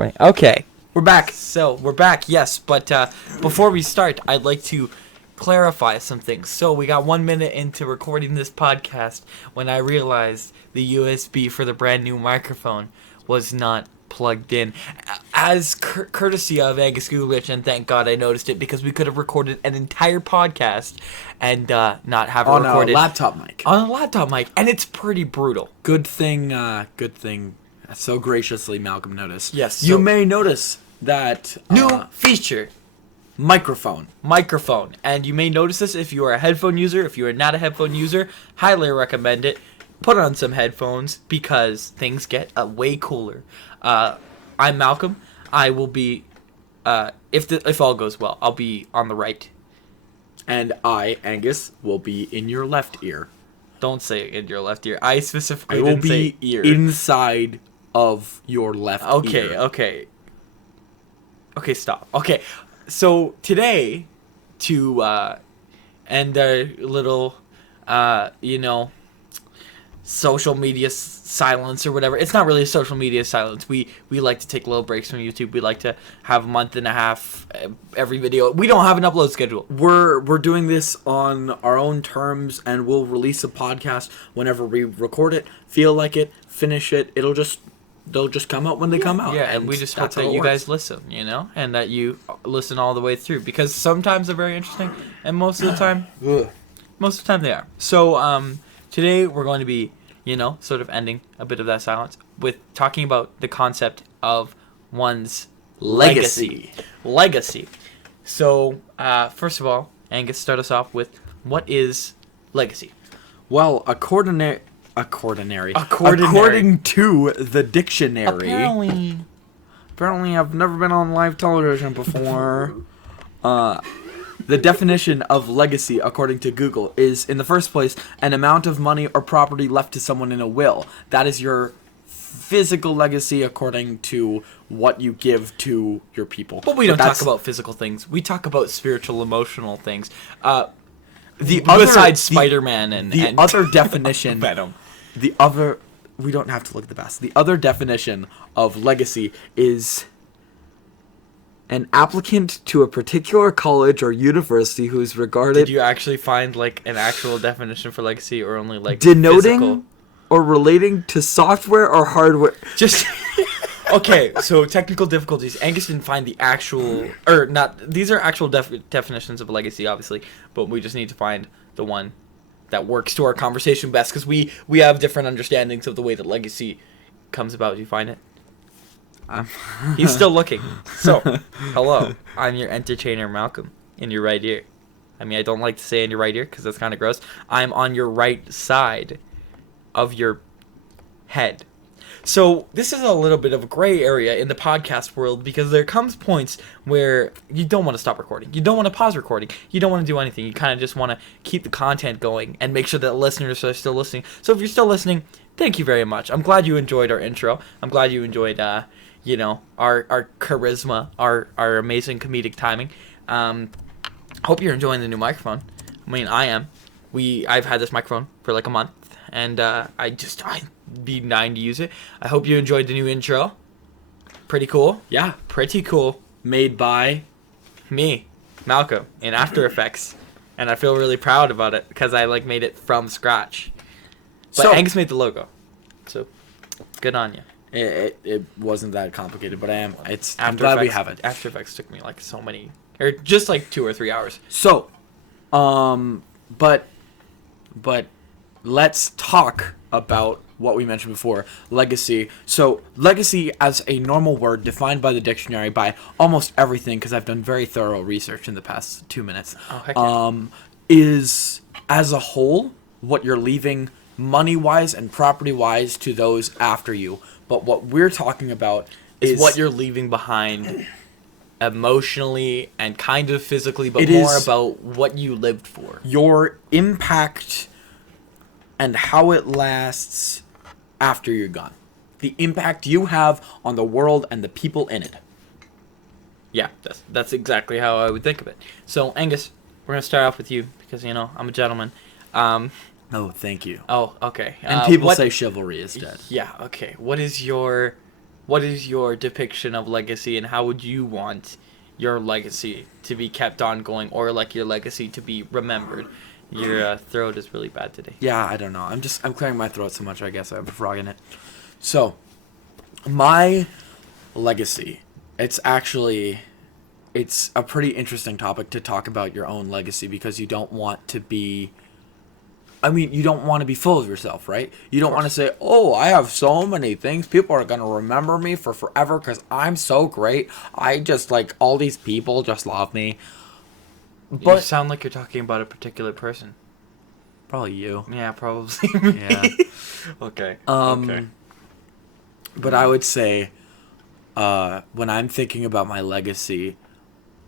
recording. Okay, we're back. So, we're back, yes. But before we start, I'd like to clarify some things. So, we got 1 minute into recording this podcast when I realized the USB for the brand new microphone was not plugged in. As courtesy of Angus Googlich, and thank God I noticed it, because we could have recorded an entire podcast and not have it recorded. On a laptop mic. On a laptop mic, and it's pretty brutal. Good thing. So graciously, Malcolm noticed. Yes. You may notice that New feature. microphone. And you may notice this if you are a headphone user. If you are not a headphone user, highly recommend it. Put on some headphones because things get way cooler. I'm Malcolm. I will be, if all goes well, I'll be on the right. And I, Angus, will be in your left ear. Don't say in your left ear. I specifically I will didn't say be ear. inside of your left ear. Okay, stop. Okay, so today, to end our little, social media silence or whatever. It's not really a social media silence. We like to take little breaks from YouTube. We like to have a month and a half every video. We don't have an upload schedule. We're doing this on our own terms, and we'll release a podcast whenever we record it, feel like it, finish it. They'll just come out when they come out. Yeah, and we just hope that you guys listen, and that you listen all the way through, because sometimes they're very interesting, and most of the time they are. So today we're going to be, sort of ending a bit of that silence with talking about the concept of one's legacy. So, first of all, Angus, start us off with, what is legacy? Well, according to the dictionary, apparently I've never been on live television before. The definition of legacy, according to Google, is, in the first place, an amount of money or property left to someone in a will. That is your physical legacy, according to what you give to your people. But we don't talk about physical things. We talk about spiritual, emotional things. Besides Spider-Man and other definition... Venom. We don't have to look at the past. The other definition of legacy is an applicant to a particular college or university who is regarded... Did you actually find, an actual definition for legacy, or only, denoting physical? Or relating to software or hardware? Just... Okay, so technical difficulties. Angus didn't find the actual... Or not... These are actual definitions of legacy, obviously, but we just need to find the one that works to our conversation best, because we have different understandings of the way that legacy comes about. Do you find it? He's still looking. So, hello. I'm your entertainer, Malcolm, in your right ear. I mean, I don't like to say in your right ear because that's kind of gross. I'm on your right side of your head. So, this is a little bit of a gray area in the podcast world, because there comes points where you don't want to stop recording. You don't want to pause recording. You don't want to do anything. You kind of just want to keep the content going and make sure that listeners are still listening. So, if you're still listening, thank you very much. I'm glad you enjoyed our intro. I'm glad you enjoyed... our charisma, our amazing comedic timing. Hope you're enjoying the new microphone. I mean, I am. I've had this microphone for a month, and I'd be dying to use it. I hope you enjoyed the new intro. Pretty cool. Yeah. Pretty cool. Made by me, Malcolm, in After Effects. And I feel really proud about it, because I made it from scratch. But Angus made the logo. So, good on you. It wasn't that complicated, but I'm glad we have it. After Effects took me so many, or just 2 or 3 hours. So, but let's talk about what we mentioned before, legacy. So, legacy as a normal word defined by the dictionary, by almost everything, because I've done very thorough research in the past 2 minutes, is, as a whole, what you're leaving money-wise and property-wise to those after you. But what we're talking about is what you're leaving behind emotionally and kind of physically, but more about what you lived for. Your impact and how it lasts after you're gone. The impact you have on the world and the people in it. Yeah, that's exactly how I would think of it. So, Angus, we're going to start off with you, because, I'm a gentleman. Oh, thank you. Oh, okay. And people say chivalry is dead. Yeah, okay. What is your what is your depiction of legacy, and how would you want your legacy to be kept on going, or like your legacy to be remembered? Your throat is really bad today. Yeah, I don't know. I'm clearing my throat so much. I guess I have a frog in it. So, my legacy. It's a pretty interesting topic to talk about your own legacy, because you don't want to be. You don't want to be full of yourself, right? You don't want to say, "Oh, I have so many things. People are gonna remember me for forever because I'm so great. I just like all these people just love me." But you sound like you're talking about a particular person. Probably you. Yeah, probably me. Yeah. Okay. Okay. But I would say, when I'm thinking about my legacy,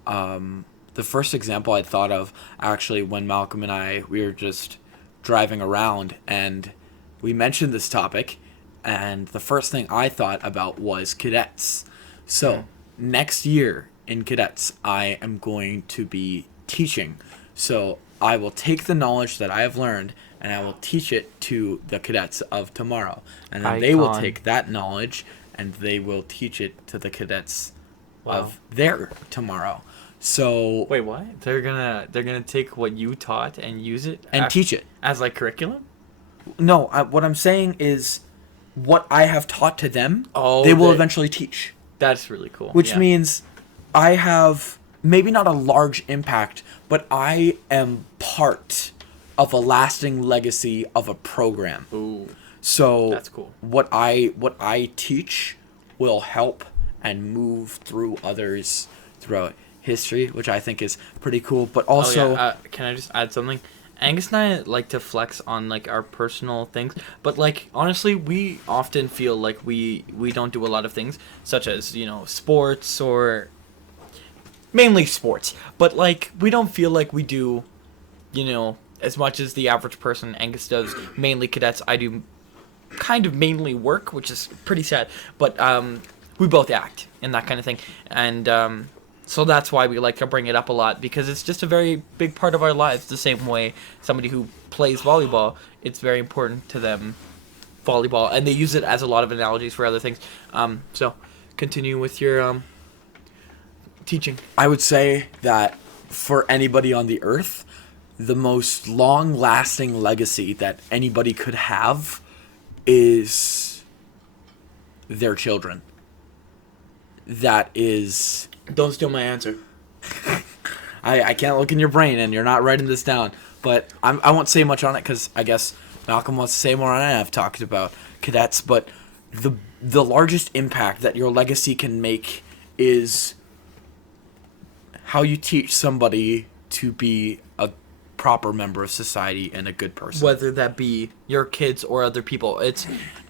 the first example I thought of, actually, when Malcolm and we were just driving around and we mentioned this topic, and the first thing I thought about was cadets. So, next year in cadets, I am going to be teaching. So, I will take the knowledge that I have learned and I will teach it to the cadets of tomorrow. And then they will take that knowledge and they will teach it to the cadets of their tomorrow. So wait, what? They're gonna take what you taught and use it and teach it as like curriculum? No, what I'm saying is, what I have taught to them, Oh, they will eventually teach. That's really cool. Which means I have maybe not a large impact, but I am part of a lasting legacy of a program. Ooh. So that's cool. What I teach will help and move through others throughout history, which I think is pretty cool. But also, can I just add something? Angus and I like to flex on like our personal things, but like honestly, we often feel like we don't do a lot of things, such as sports, or mainly sports. But like we don't feel like we do, as much as the average person. Angus does mainly cadets. I do kind of mainly work, which is pretty sad. But we both act and that kind of thing, and so that's why we like to bring it up a lot, because it's just a very big part of our lives. The same way somebody who plays volleyball, it's very important to them, volleyball, and they use it as a lot of analogies for other things. So continue with your teaching. I would say that for anybody on the earth, the most long-lasting legacy that anybody could have is their children. That is... Don't steal my answer. I can't look in your brain, and you're not writing this down. But I won't say much on it, because I guess Malcolm wants to say more on it. I've talked about cadets, but the largest impact that your legacy can make is how you teach somebody to be a proper member of society and a good person. Whether that be your kids or other people.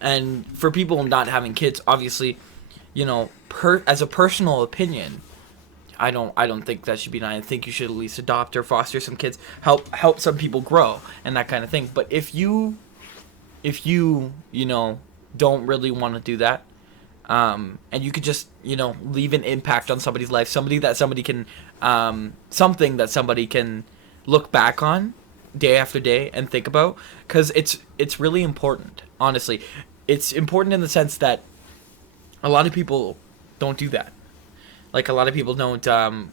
And for people not having kids, obviously, as a personal opinion, I don't think that should be done. I think you should at least adopt or foster some kids, help some people grow and that kind of thing. But if you don't really want to do that, and you could just leave an impact on somebody's life, something that somebody can look back on day after day and think about, because it's really important. Honestly, it's important in the sense that a lot of people don't do that. Like, a lot of people don't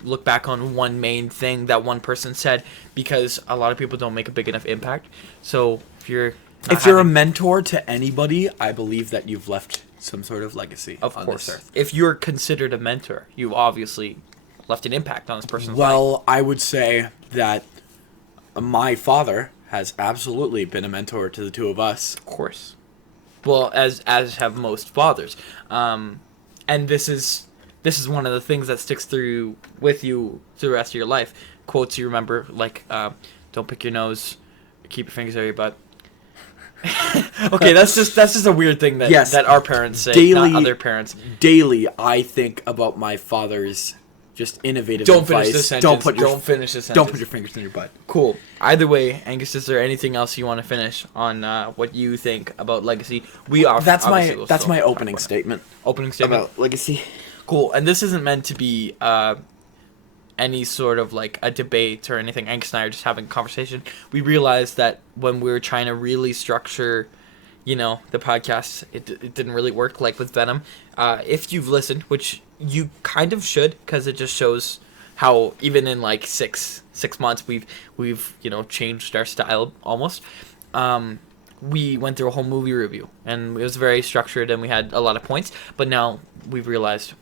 look back on one main thing that one person said, because a lot of people don't make a big enough impact. So if you're a mentor to anybody, I believe that you've left some sort of legacy on this earth. If you're considered a mentor, you obviously left an impact on this person's life. Well, I would say that my father has absolutely been a mentor to the two of us. Of course. Well, as have most fathers. And this is one of the things that sticks with you through the rest of your life. Quotes you remember, like, don't pick your nose, keep your fingers out of your butt. Okay, that's just a weird thing that our parents say, daily, not other parents. Daily, I think about my father's just innovative Don't advice. Finish the sentence. Don't finish the sentence. Don't put your fingers in your butt. Cool. Either way, Angus, is there anything else you want to finish on what you think about legacy? That's my opening statement. Opening statement about legacy. Cool. And this isn't meant to be any sort of like a debate or anything. Angus and I are just having a conversation. We realized that when we were trying to really structure, the podcast, it didn't really work like with Venom. If you've listened, which you kind of should, because it just shows how even in like six months we've changed our style almost. We went through a whole movie review, and it was very structured, and we had a lot of points. But now we've realized,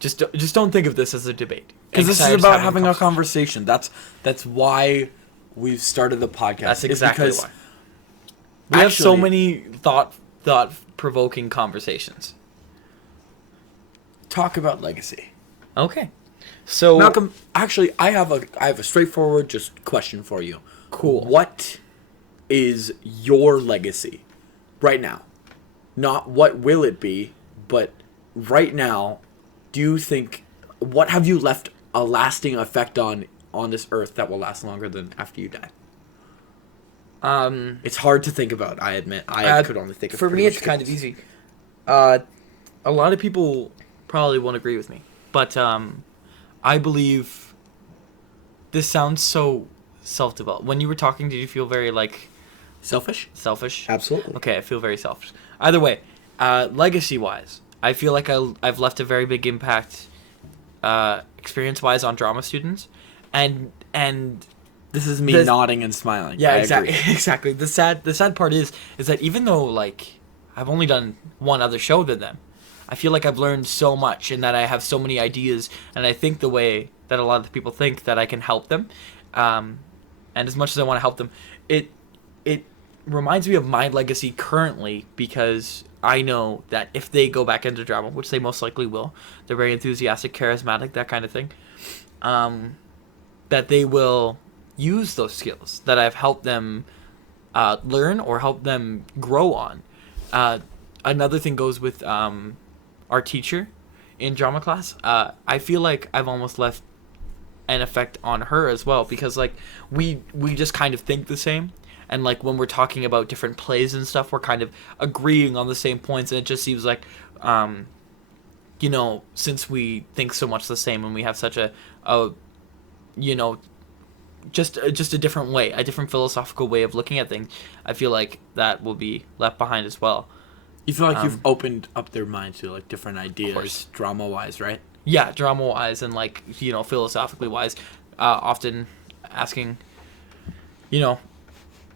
just don't think of this as a debate, because this is about having a conversation. That's why we've started the podcast. That's exactly why. We have so many thought provoking conversations. Talk about legacy. Okay, so Malcolm, actually, I have a straightforward just question for you. Cool. What is your legacy right now? Not what will it be, but right now, do you think, what have you left a lasting effect on this earth that will last longer than after you die? It's hard to think about, I admit. I could only think of for me it's kind of easy. A lot of people probably won't agree with me, but I believe this sounds so self-developed. When you were talking, did you feel very selfish? Absolutely. Okay, I feel very selfish. Either way, legacy-wise, I feel like I've left a very big impact, experience-wise, on drama students, and this is me nodding and smiling. Yeah, exactly. Exactly. The sad part is that even though I've only done one other show than them, I feel like I've learned so much, and that I have so many ideas, and I think the way that a lot of the people think that I can help them, and as much as I want to help them, it reminds me of my legacy currently, because I know that if they go back into drama, which they most likely will, they're very enthusiastic, charismatic, that kind of thing, that they will use those skills that I've helped them learn or help them grow on. Another thing goes with our teacher in drama class. I feel like I've almost left an effect on her as well, because we just kind of think the same, and when we're talking about different plays and stuff, we're kind of agreeing on the same points, and it just seems like since we think so much the same, and we have such a just a different way, a different philosophical way of looking at things, I feel like that will be left behind as well. You feel like you've opened up their mind to different ideas, drama-wise, right? Yeah, drama-wise and philosophically-wise, often asking,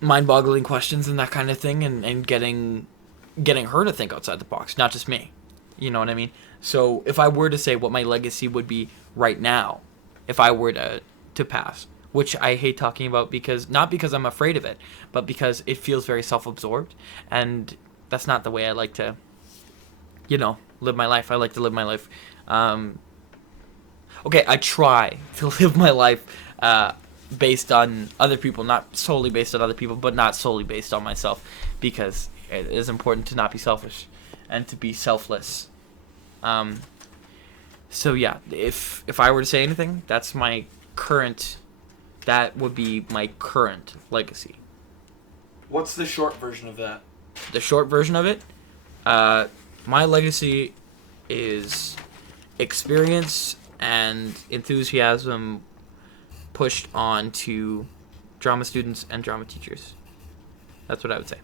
mind-boggling questions and that kind of thing, and getting her to think outside the box, not just me. You know what I mean? So if I were to say what my legacy would be right now, if I were to pass, which I hate talking about, not because I'm afraid of it, but because it feels very self-absorbed, and that's not the way I like to, live my life. I like to live my life. Okay, I try to live my life based on other people, not solely based on other people, but not solely based on myself, because it is important to not be selfish and to be selfless. So yeah, if I were to say anything, that would be my current legacy. What's the short version of that? The short version of it, my legacy is experience and enthusiasm pushed on to drama students and drama teachers. That's what I would say.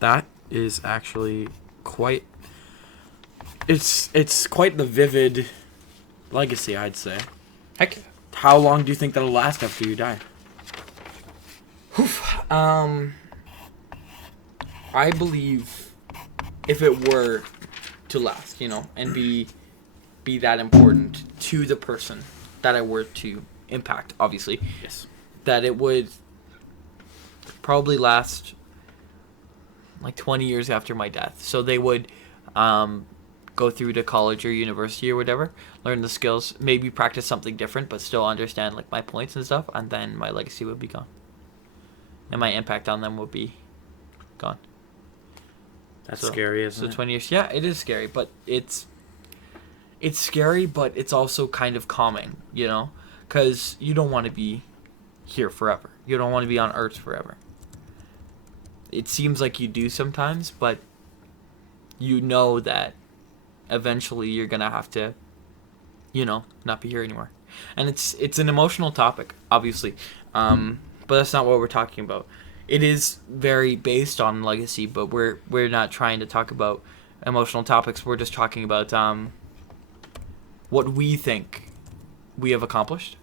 That is actually quite... It's quite the vivid legacy, I'd say. Heck. How long do you think that'll last after you die? I believe if it were to last, and be that important to the person that I were to impact, obviously. Yes. That it would probably last 20 years after my death. So they would go through to college or university or whatever, learn the skills, maybe practice something different, but still understand my points and stuff, and then my legacy would be gone. And my impact on them would be gone. That's scary, isn't it? So 20 years, yeah, it is scary, but it's scary, but it's also kind of calming, because you don't want to be here forever. You don't want to be on Earth forever. It seems like you do sometimes, but you know that eventually you're gonna have to, not be here anymore. And it's an emotional topic, obviously, but that's not what we're talking about. it is very based on legacy, but we're not trying to talk about emotional topics. We're just talking about what we think we have accomplished.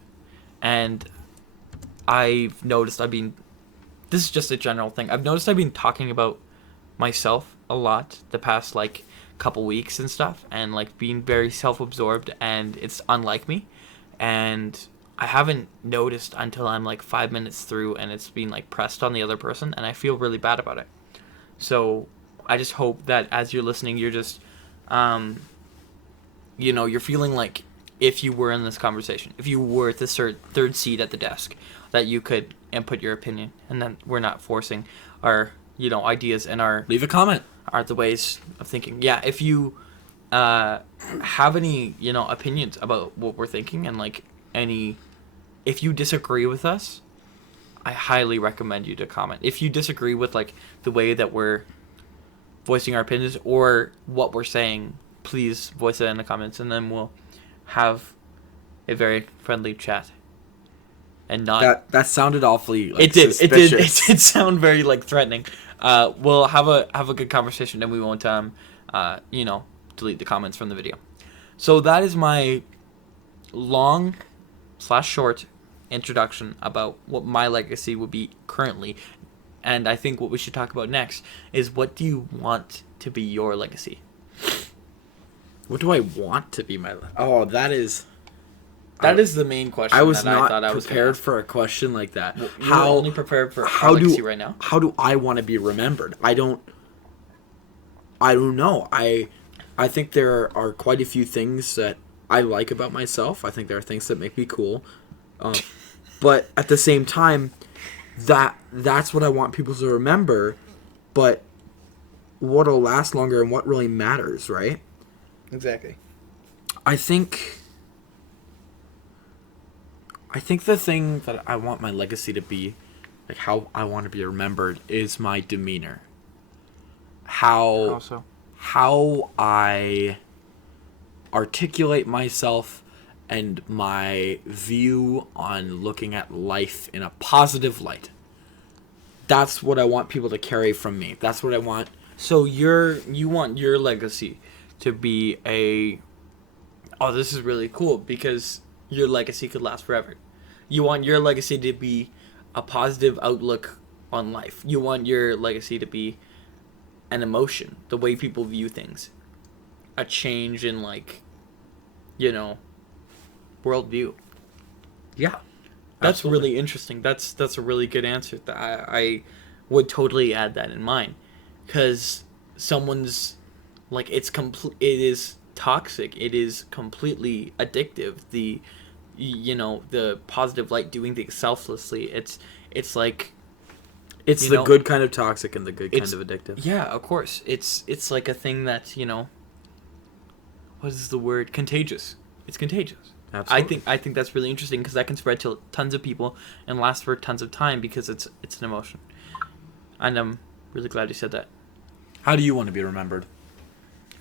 And I've noticed this is just a general thing. I've noticed I've been talking about myself a lot the past like couple weeks and stuff, and like being very self-absorbed, and it's unlike me. And I haven't noticed until I'm like 5 minutes through and it's being like pressed on the other person, and I feel really bad about it. So I just hope that as you're listening, you're just you're feeling like if you were in this conversation, if you were at the third seat at the desk, that you could input your opinion, and then we're not forcing our ideas and our Leave a comment. Are the ways of thinking. Yeah, if you have any opinions about what we're thinking, and like if you disagree with us, I highly recommend you to comment. If you disagree with like the way that we're voicing our opinions or what we're saying, please voice it in the comments, and then we'll have a very friendly chat. And not that sounded awfully like, it did suspicious. it did sound very like threatening. We'll have a good conversation, and we won't delete the comments from the video. So that is my long/short introduction about what my legacy would be currently. And I think what we should talk about next is, what do you want to be your legacy? What do I want to be my? Oh, that is the main question. I was that not I thought I was prepared for a question like that. Well, you're only prepared for legacy right now. How do I want to be remembered? I don't know. I think there are quite a few things that I like about myself. I think there are things that make me cool. But at the same time, that's what I want people to remember. But what'll last longer and what really matters, right? Exactly. I think the thing that I want my legacy to be, like how I want to be remembered, is my demeanor. How I articulate myself and my view on looking at life in a positive light. That's what I want people to carry from me. That's what I want. So you want your legacy to be this is really cool, because your legacy could last forever. You want your legacy to be a positive outlook on life. You want your legacy to be an emotion, the way people view things, a change in worldview. Yeah, that's absolutely. really interesting. That's a really good answer. I would totally add that in mine, because someone's like it is toxic. It is completely addictive. The positive light, doing things selflessly. It's like it's the good kind of toxic and the good kind of addictive. Yeah, of course. It's like a thing that what is the word? Contagious. It's contagious. Absolutely. I think that's really interesting, because that can spread to tons of people and last for tons of time, because it's an emotion. And I'm really glad you said that. How do you want to be remembered?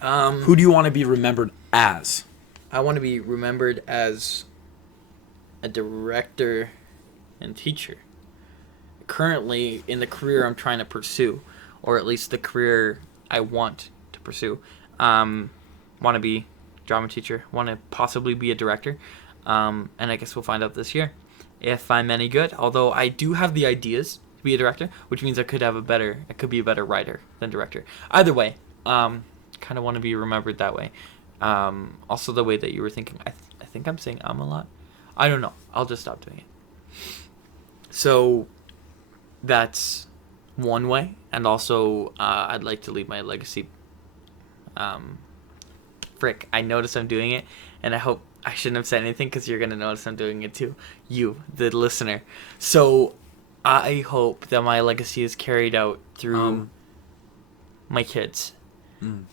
Who do you want to be remembered as? I want to be remembered as a director and teacher. Currently, in the career I'm trying to pursue, or at least the career I want to pursue, want to be drama teacher, want to possibly be a director, and I guess we'll find out this year if I'm any good. Although I do have the ideas to be a director, which means I could be a better writer than director. Either way, kind of want to be remembered that way. Also, the way that you were thinking, I think I'm saying a lot. I don't know. I'll just stop doing it. So that's one way, and also I'd like to leave my legacy. Frick, I noticed I'm doing it, and I hope I shouldn't have said anything, because you're gonna notice I'm doing it too. You, the listener. So I hope that my legacy is carried out through my kids.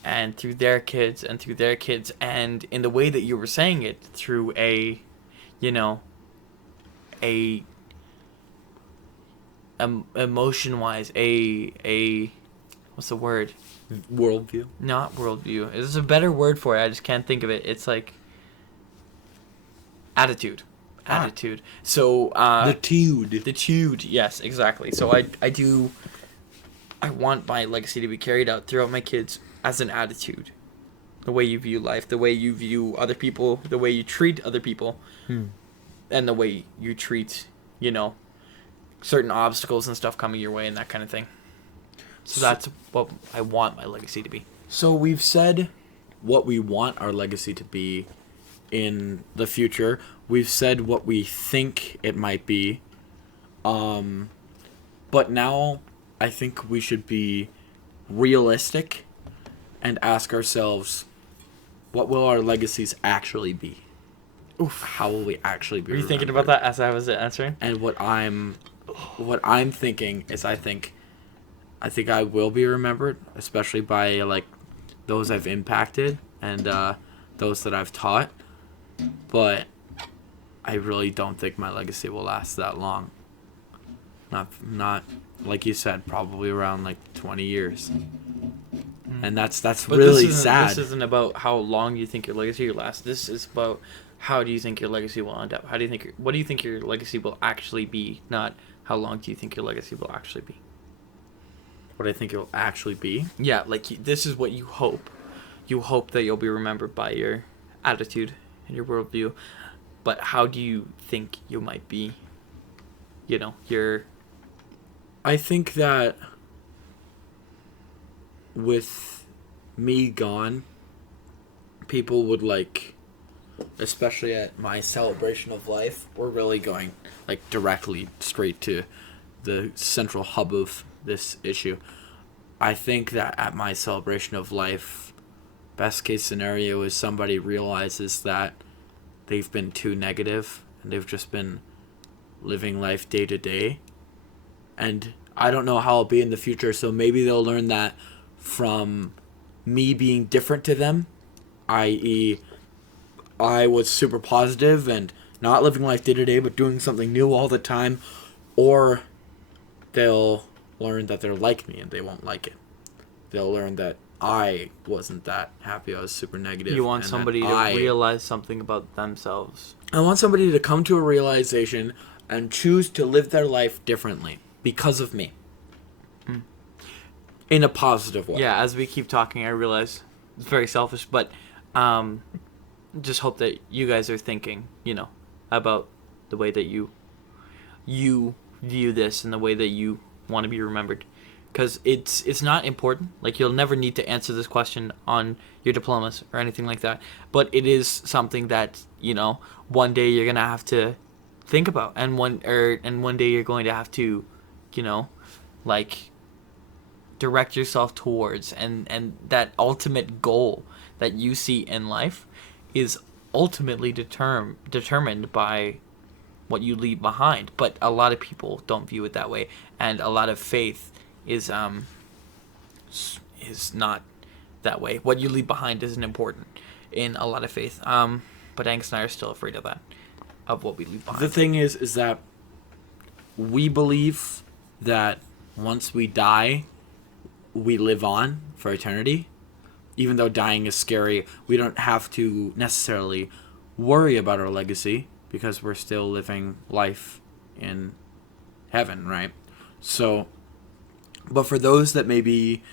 And through their kids, and through their kids, and in the way that you were saying it, through a emotion-wise, what's the word? Worldview? Not worldview. There's a better word for it. I just can't think of it. It's like attitude. attitude. So The tude. the tude, yes, exactly. So I want my legacy to be carried out throughout my kids as an attitude. The way you view life, the way you view other people, the way you treat other people, and the way you treat, certain obstacles and stuff coming your way and that kind of thing. So that's what I want my legacy to be. So we've said what we want our legacy to be in the future. We've said what we think it might be. But now I think we should be realistic and ask ourselves, what will our legacies actually be? Oof. How will we actually be Were you remembered? thinking about that as I was answering? And what I'm thinking is I think I will be remembered, especially by like those I've impacted and those that I've taught. But I really don't think my legacy will last that long. Not like you said, probably around like 20 years. And that's But really sad. This isn't about how long you think your legacy will last. This is about how do you think your legacy will end up? What do you think your legacy will actually be? Not how long do you think your legacy will actually be? What I think it will actually be? Yeah, like this is what you hope. You hope that you'll be remembered by your attitude and your worldview. But how do you think you might be? Your... I think that with me gone, people would like, especially at my celebration of life, we're really going like directly straight to the central hub of this issue. I think that at my celebration of life, best case scenario is somebody realizes that they've been too negative and they've just been living life day to day. And I don't know how I'll be in the future, so maybe they'll learn that from me being different to them, i.e., I was super positive and not living life day to day, but doing something new all the time, or they'll learn that they're like me and they won't like it. They'll learn that I wasn't that happy. I was super negative. You want somebody to realize something about themselves. I want somebody to come to a realization and choose to live their life differently because of me. In a positive way. Yeah, as we keep talking, I realize it's very selfish, but just hope that you guys are thinking, about the way that you view this and the way that you want to be remembered. Because it's not important. Like, you'll never need to answer this question on your diplomas or anything like that. But it is something that, one day you're going to have to think about. And one day you're going to have to, direct yourself towards. And that ultimate goal that you see in life is ultimately determined by what you leave behind. But a lot of people don't view it that way. And a lot of faith is not that way. What you leave behind isn't important in a lot of faith. But Angus and I are still afraid of that, of what we leave behind. The thing is that we believe that once we die, we live on for eternity. Even though dying is scary, we don't have to necessarily worry about our legacy because we're still living life in heaven, right? So, but for those that may be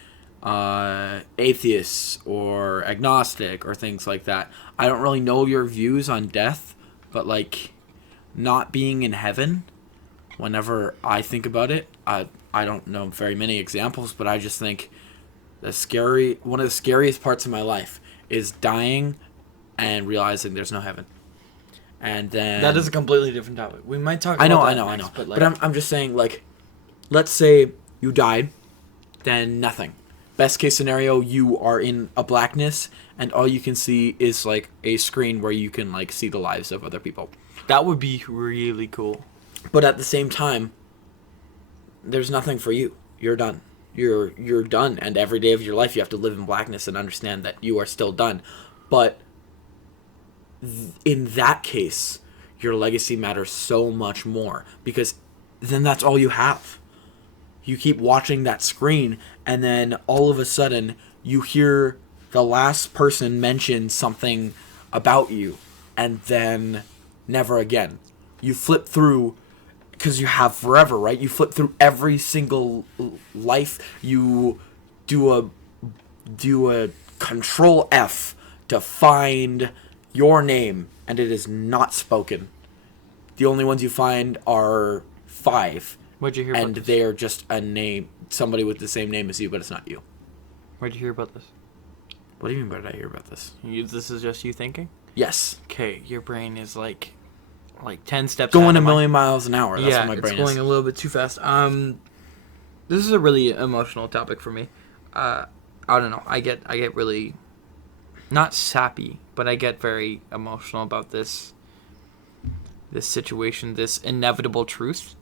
atheists or agnostic or things like that, I don't really know your views on death, but like not being in heaven, whenever I think about it, I don't know very many examples, but I just think one of the scariest parts of my life is dying and realizing there's no heaven. And then that is a completely different topic. We might talk I about know, that I know. next, but I'm just saying, like, let's say you died, then nothing. Best case scenario, you are in a blackness, and all you can see is, like, a screen where you can, like, see the lives of other people. that would be really cool. But at the same time, there's nothing for you. You're done. You're done, and every day of your life you have to live in blackness and understand that you are still done. But in that case, your legacy matters so much more, because then that's all you have. You keep watching that screen, and then all of a sudden you hear the last person mention something about you, and then never again. you flip through, because you have forever, right? You flip through every single life. You do a control F to find your name, and it is not spoken. The only ones you find are 5. Where'd you hear about and this? they are just a name, somebody with the same name as you, but it's not you. Where'd you hear about this? What do you mean by did I hear about this? This is just you thinking? Yes. Okay, your brain is like 10 steps Going ahead a of mine. million miles an hour. That's what my brain it's going is. a little bit too fast. This is a really emotional topic for me. I don't know. I get really not sappy, but I get very emotional about this situation, this inevitable truth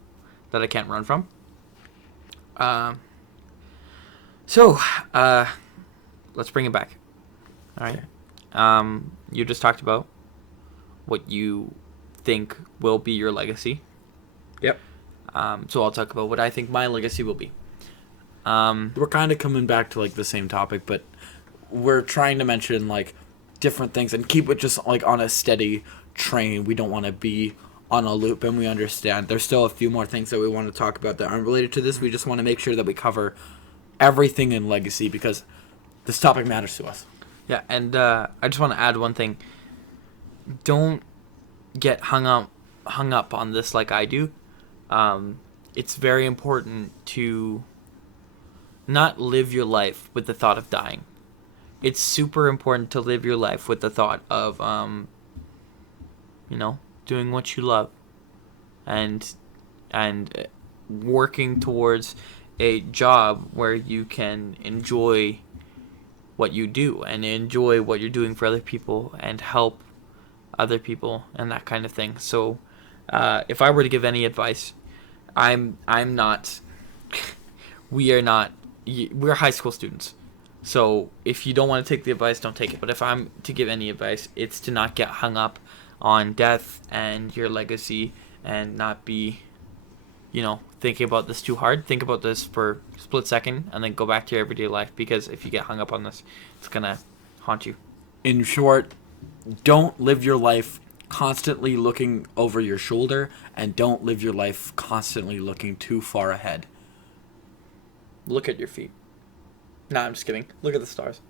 that I can't run from. So, let's bring it back. All right. Okay. You just talked about what you think will be your legacy. Yep. So I'll talk about what I think my legacy will be. We're kind of coming back to like the same topic, but we're trying to mention like different things and keep it just like on a steady train. We don't want to be on a loop, and we understand there's still a few more things that we want to talk about that aren't related to this. We just want to make sure that we cover everything in legacy because this topic matters to us. Yeah, and I just want to add one thing. Don't get hung up on this like I do. It's very important to not live your life with the thought of dying. It's super important to live your life with the thought of, doing what you love, and working towards a job where you can enjoy what you do and enjoy what you're doing for other people and help other people and that kind of thing. So, if I were to give any advice, I'm not. We're high school students. So if you don't want to take the advice, don't take it. But if I'm to give any advice, it's to not get hung up on death and your legacy and not be, thinking about this too hard. Think about this for a split second and then go back to your everyday life, because if you get hung up on this, it's going to haunt you. In short, don't live your life constantly looking over your shoulder, and don't live your life constantly looking too far ahead. Look at your feet. Nah, I'm just kidding. Look at the stars.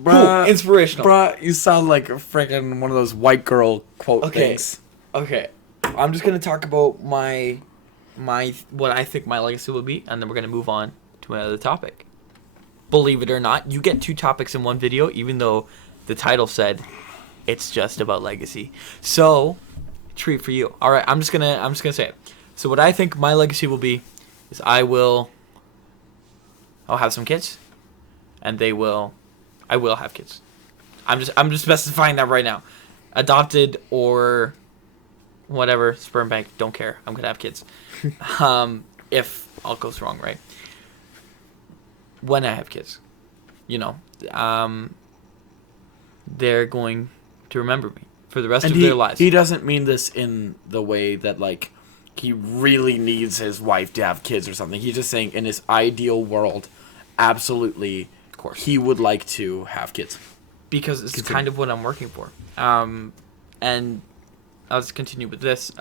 Bruh, Ooh, inspirational. Bruh, you sound like a freaking one of those white girl quote things. Okay. I'm just gonna talk about my what I think my legacy will be, and then we're gonna move on to another topic. Believe it or not, you get 2 topics in one video, even though the title said it's just about legacy. So, treat for you. All right, I'm just gonna say it. So what I think my legacy will be is I'll have some kids, and I will have kids. I'm just specifying that right now. Adopted or whatever, sperm bank, don't care. I'm gonna have kids. If all goes wrong, right? When I have kids, they're going to remember me for the rest of their lives. He doesn't mean this in the way that like he really needs his wife to have kids or something. He's just saying in his ideal world, absolutely, Of course. he would like to have kids. Because it's Continue. kind of what I'm working for. And I'll just continue with this.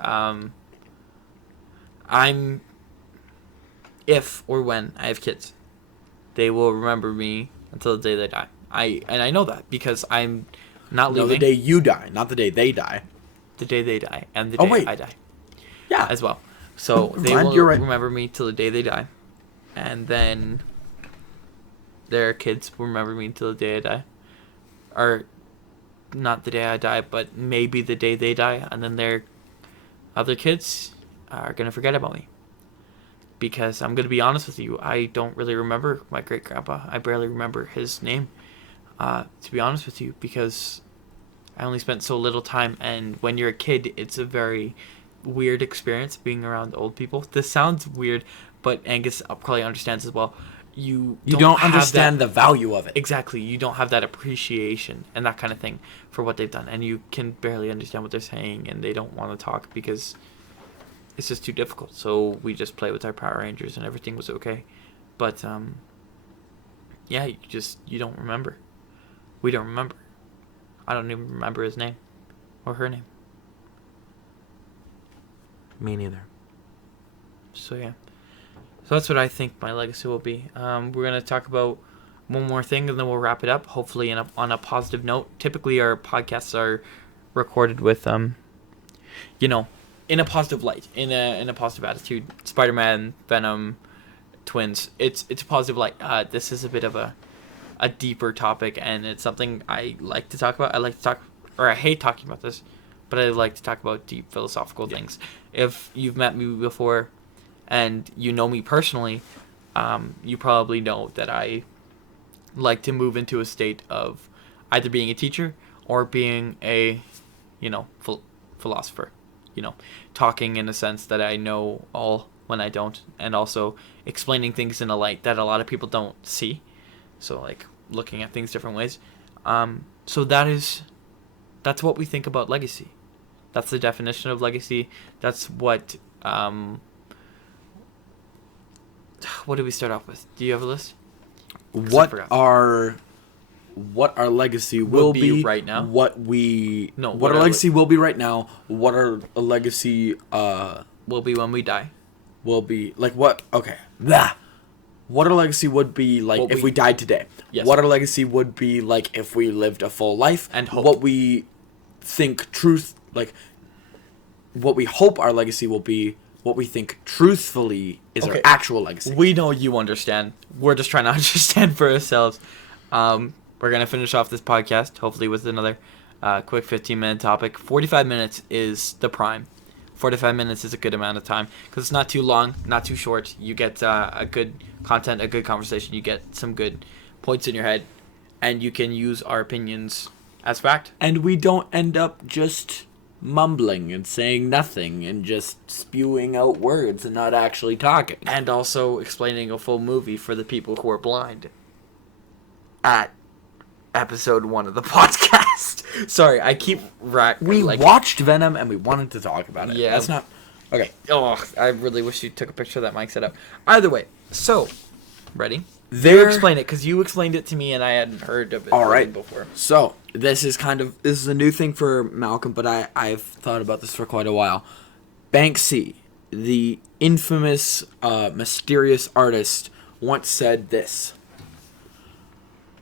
If or when I have kids, they will remember me until the day they die. I know that because I'm not leaving. No, the day you die, not the day they die. The day they die and the day I die. Yeah. As well. So they will remember me till the day they die. And then their kids will remember me till the day I die. Or not the day I die, but maybe the day they die, and then their other kids are going to forget about me. Because I'm going to be honest with you, I don't really remember my great-grandpa. I barely remember his name, to be honest with you, because I only spent so little time, and when you're a kid, it's a very weird experience being around old people. This sounds weird, but Angus probably understands as well. You don't understand the value of it. Exactly. You don't have that appreciation and that kind of thing for what they've done. And you can barely understand what they're saying, and they don't want to talk because it's just too difficult. So we just play with our Power Rangers and everything was okay. But, yeah, you don't remember. We don't remember. I don't even remember his name or her name. Me neither. So yeah. So that's what I think my legacy will be. We're going to talk about one more thing and then we'll wrap it up, hopefully on a positive note. Typically our podcasts are recorded with you know, in a positive light, in a positive attitude. Spider-Man, Venom, twins. It's a positive light. This is a bit of a deeper topic, and it's something I like to talk about. I hate talking about this, but I like to talk about deep philosophical things. If you've met me before, and you know me personally, you probably know that I like to move into a state of either being a teacher or being a, philosopher. Talking in a sense that I know all when I don't, and also explaining things in a light that a lot of people don't see. So like looking at things different ways. So that's what we think about legacy. That's the definition of legacy. That's what do we start off with? Do you have a list? What our legacy will be right now? What our legacy will be right now. What our legacy will be when we die. Will be like what? Okay. Blah. What our legacy would be like if we died today. Yes. What our legacy would be like if we lived a full life. And hope. What we think what we hope our legacy will be. What we think truthfully is our actual legacy. We know you understand. We're just trying to understand for ourselves. We're going to finish off this podcast, hopefully with another quick 15-minute topic. 45 minutes is the prime. 45 minutes is a good amount of time because it's not too long, not too short. You get a good content, a good conversation. You get some good points in your head, and you can use our opinions as fact. And we don't end up just mumbling and saying nothing and just spewing out words and not actually talking. And also explaining a full movie for the people who are blind at episode 1 of the podcast. Sorry, I keep We watched Venom and we wanted to talk about it. Yeah. That's not... Okay. Oh, I really wish you took a picture of that mic set up. Either way, so, ready? You explain it, because you explained it to me and I hadn't heard of it before. So, this is a new thing for Malcolm, but I've thought about this for quite a while. Banksy, the infamous, mysterious artist, once said this.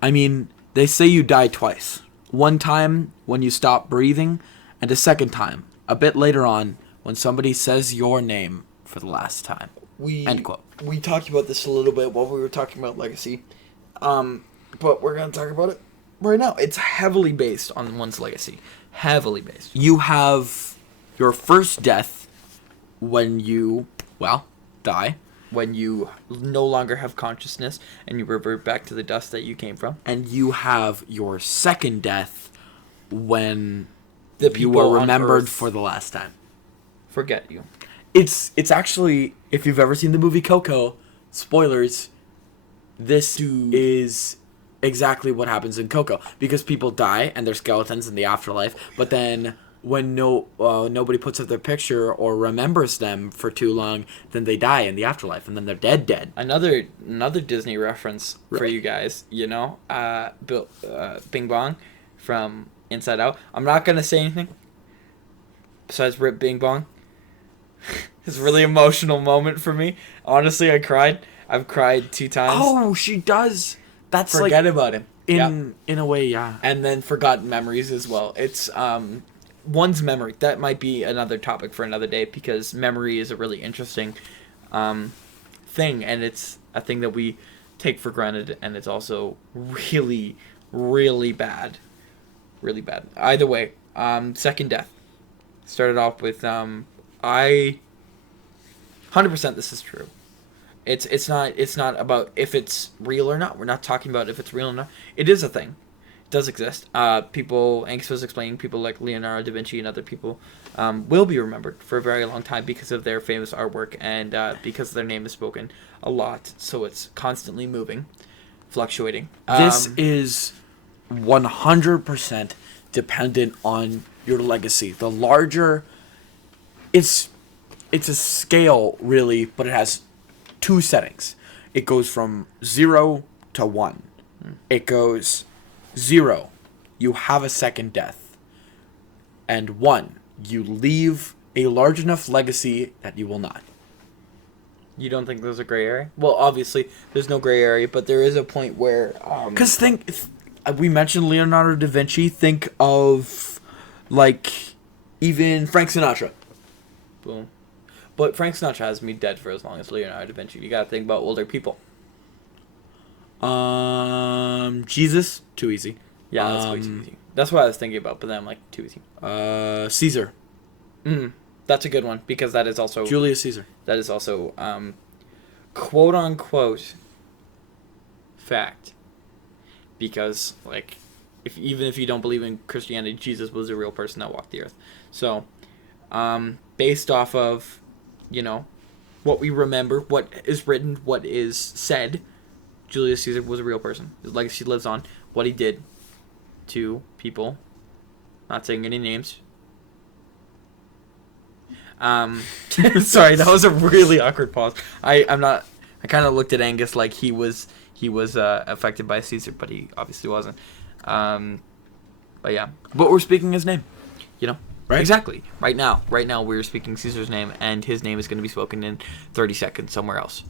I mean, they say you die twice. One time when you stop breathing, and a second time, a bit later on, when somebody says your name for the last time. End quote. We talked about this a little bit while we were talking about legacy, but we're going to talk about it right now. It's heavily based on one's legacy. Heavily based. You have your first death when you, die. When you no longer have consciousness and you revert back to the dust that you came from. And you have your second death when you were remembered for the last time. Forget you. It's actually, if you've ever seen the movie Coco, spoilers, this is exactly what happens in Coco. Because people die and they're skeletons in the afterlife, but then when nobody puts up their picture or remembers them for too long, then they die in the afterlife, and then they're dead. Another Disney reference for you guys, Bing Bong from Inside Out. I'm not going to say anything besides Rip Bing Bong. It's a really emotional moment for me. Honestly, I cried. I've cried 2 times. Oh, she does. That's Forget about him. In a way, yeah. And then forgotten memories as well. It's one's memory. That might be another topic for another day because memory is a really interesting thing, and it's a thing that we take for granted, and it's also really, really bad. Really bad. Either way, second death. Started off with 100% this is true. It's not about if it's real or not. We're not talking about if it's real or not. It is a thing. It does exist. Angus was explaining, people like Leonardo da Vinci and other people will be remembered for a very long time because of their famous artwork and because their name is spoken a lot. So it's constantly moving, fluctuating. This is 100% dependent on your legacy. The larger... It's a scale, really, but it has 2 settings. It goes from 0 to 1. It goes 0, you have a second death. And 1, you leave a large enough legacy that you will not. You don't think there's a gray area? Well, obviously, there's no gray area, but there is a point where... Because we mentioned Leonardo da Vinci. Think of, like, even Frank Sinatra. Boom. But Frank Sinatra has me dead for as long as Leonardo da Vinci. You gotta think about older people. Jesus, too easy. Yeah, that's way too easy. That's what I was thinking about, but then I'm like, too easy. Caesar. That's a good one, because that is also... Julius Caesar. That is also, quote-unquote, fact. Because, like, even if you don't believe in Christianity, Jesus was a real person that walked the earth. So, based off of, what we remember, what is written, what is said, Julius Caesar was a real person. His legacy lives on. What he did to people, not saying any names. Sorry, that was a really awkward pause. I kind of looked at Angus like he was affected by Caesar, but he obviously wasn't. But yeah. But we're speaking his name. Right? Exactly. Right now we're speaking Caesar's name, and his name is going to be spoken in 30 seconds somewhere else.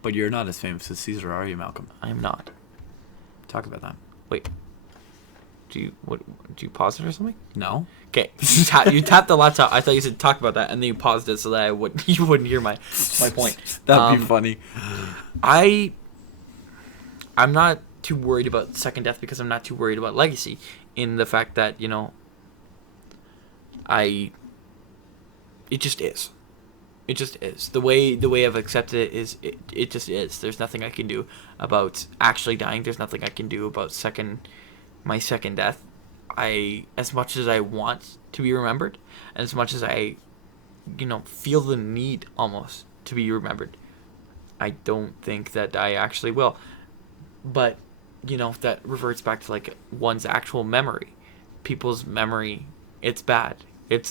But you're not as famous as Caesar, are you, Malcolm? I am not. Talk about that. Wait. Do you pause it or something? No. Okay. You tapped the laptop. I thought you said talk about that, and then you paused it so that you wouldn't hear my point. That'd be funny. I'm not too worried about second death because I'm not too worried about legacy, in the fact that it just is. It just is. The way I've accepted it is it just is. There's nothing I can do about actually dying. There's nothing I can do about my second death. As much as I want to be remembered, and as much as I, feel the need almost to be remembered, I don't think that I actually will. But, that reverts back to like one's actual memory. People's memory, it's bad.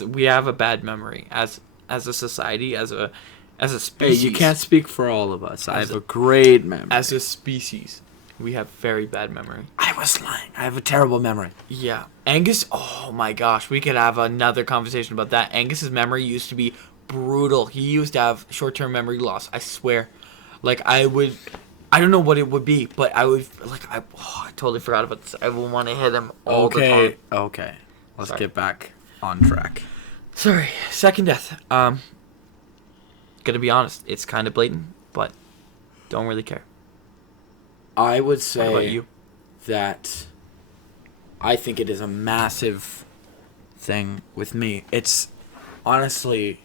We have a bad memory as a society, as a species. Hey, you can't speak for all of us. I have a great memory. As a species, we have very bad memory. I was lying. I have a terrible memory. Yeah. Angus, oh my gosh, we could have another conversation about that. Angus's memory used to be brutal. He used to have short-term memory loss, I swear. Like, I don't know what it would be, but I would, I totally forgot about this. I would want to hit him all the time. Okay. Let's get back on track. Sorry, second death. Gonna be honest, it's kind of blatant, but don't really care. I would say what about you? That I think it is a massive thing with me. It's honestly,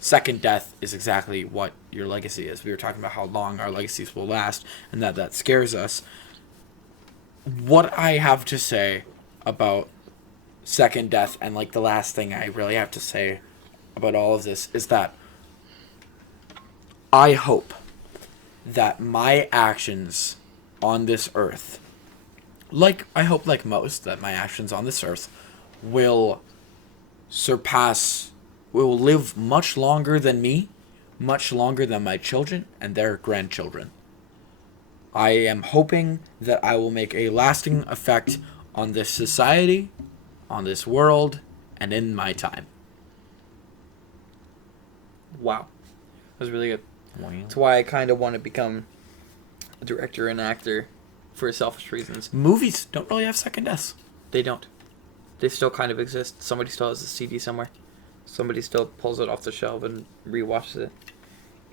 second death is exactly what your legacy is. We were talking about how long our legacies will last, and that scares us. What I have to say about second death, and the last thing I really have to say about all of this, is that I hope that my actions on this earth, I hope like most, that my actions on this earth will live much longer than me, much longer than my children and their grandchildren. I am hoping that I will make a lasting effect on this society, on this world, and in my time. Wow. That was really good. Wow. That's why I kind of want to become a director and actor for selfish reasons. Movies don't really have second deaths. They don't. They still kind of exist. Somebody still has a CD somewhere. Somebody still pulls it off the shelf and rewatches it.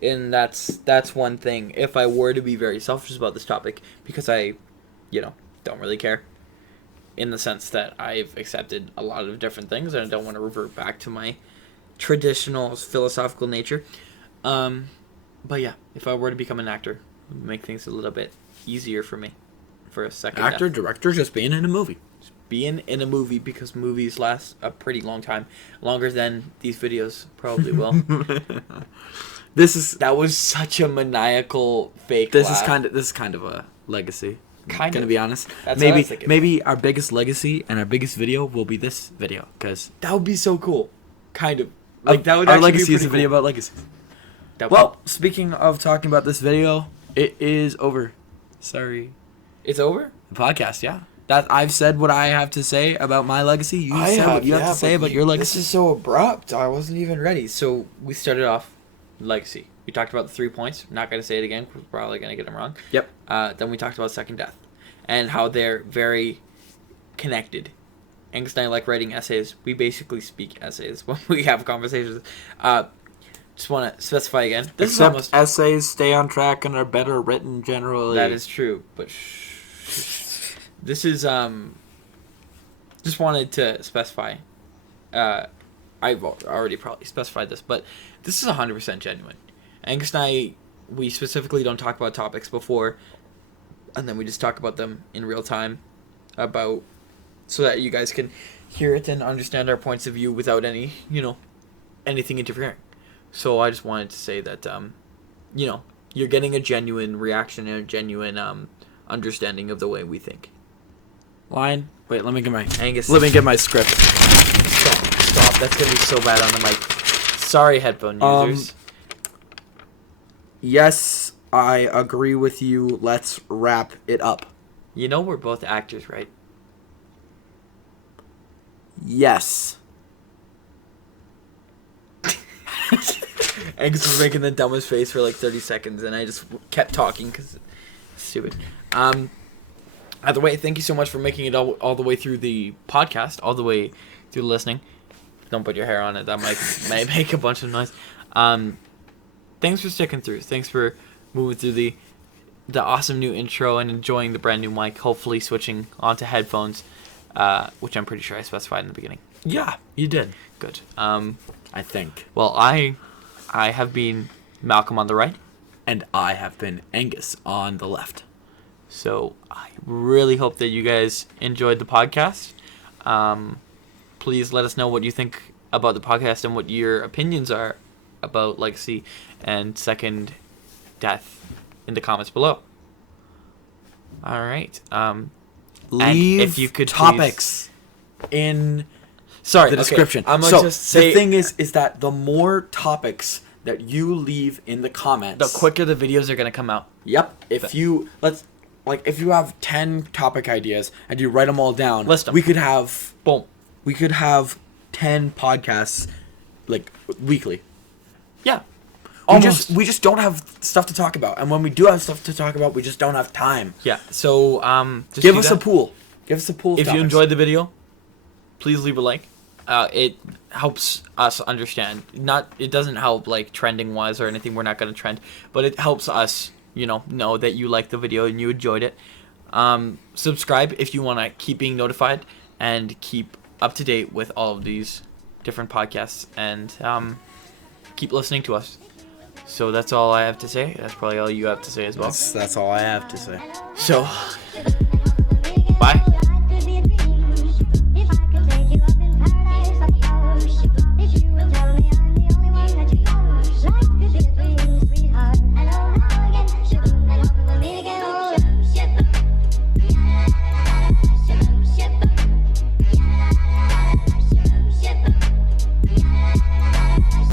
And that's one thing. If I were to be very selfish about this topic, because I, don't really care, in the sense that I've accepted a lot of different things and I don't want to revert back to my traditional philosophical nature. But yeah, if I were to become an actor, it would make things a little bit easier for me for a second Actor, death. director, just being in a movie. Just being in a movie, because movies last a pretty long time. Longer than these videos probably will. That was such a maniacal fake This laugh. is kind of a legacy. Kind Gonna of. be honest. That's what I was thinking. Maybe our biggest legacy and our biggest video will be this video, because That would be so cool. Kind of. That would our actually legacy be is a video about legacies. Well, speaking of talking about this video, it is over. Sorry. It's over? The podcast, yeah. That I've said what I have to say about my legacy. You said what you have to say about your legacy. This is so abrupt. I wasn't even ready. So we started off legacy. We talked about the 3 points. Not going to say it again. We're probably going to get them wrong. Yep. Then we talked about second death and how they're very connected. Angus and I like writing essays. We basically speak essays when we have conversations. Just want to specify again. This Except is almost essays stay on track and are better written generally. That is true, but this is just wanted to specify. I've already probably specified this, but this is 100% genuine. Angus and I, we specifically don't talk about topics before, and then we just talk about them in real time, so that you guys can hear it and understand our points of view without any, anything interfering. So I just wanted to say that, you're getting a genuine reaction and a genuine understanding of the way we think. Line. Wait, let me get my Angus. Let me get my script. Stop. That's gonna be so bad on the mic. Sorry, headphone users. Yes, I agree with you. Let's wrap it up. You know we're both actors, right? Yes. Angus was making the dumbest face for like 30 seconds, and I just kept talking because it's stupid. Either way, thank you so much for making it all the way through the podcast, all the way through listening. Don't put your hair on it. That might make a bunch of noise. Thanks for sticking through. Thanks for moving through the awesome new intro and enjoying the brand new mic. Hopefully switching onto headphones, which I'm pretty sure I specified in the beginning. Yeah, you did. Good. I think. Well, I have been Malcolm on the right. And I have been Angus on the left. So I really hope that you guys enjoyed the podcast. Please let us know what you think about the podcast and what your opinions are about legacy and second death in the comments below. All right. Leave if you could topics in the description. I'm gonna just say the thing is that the more topics that you leave in the comments, the quicker the videos are gonna come out. Yep. If you have 10 topic ideas and you write them all down, list them. We could have boom. We could have 10 podcasts weekly. Yeah. We just don't have stuff to talk about, and when we do have stuff to talk about, we just don't have time. Yeah. So just give us a pool. Give us a pool. If you enjoyed the video, please leave a like. It helps us understand. It doesn't help trending wise or anything. We're not going to trend, but it helps us, know that you liked the video and you enjoyed it. Subscribe if you want to keep being notified and keep up to date with all of these different podcasts, and keep listening to us. So that's all I have to say. That's probably all you have to say as well. That's all I have to say. So, bye.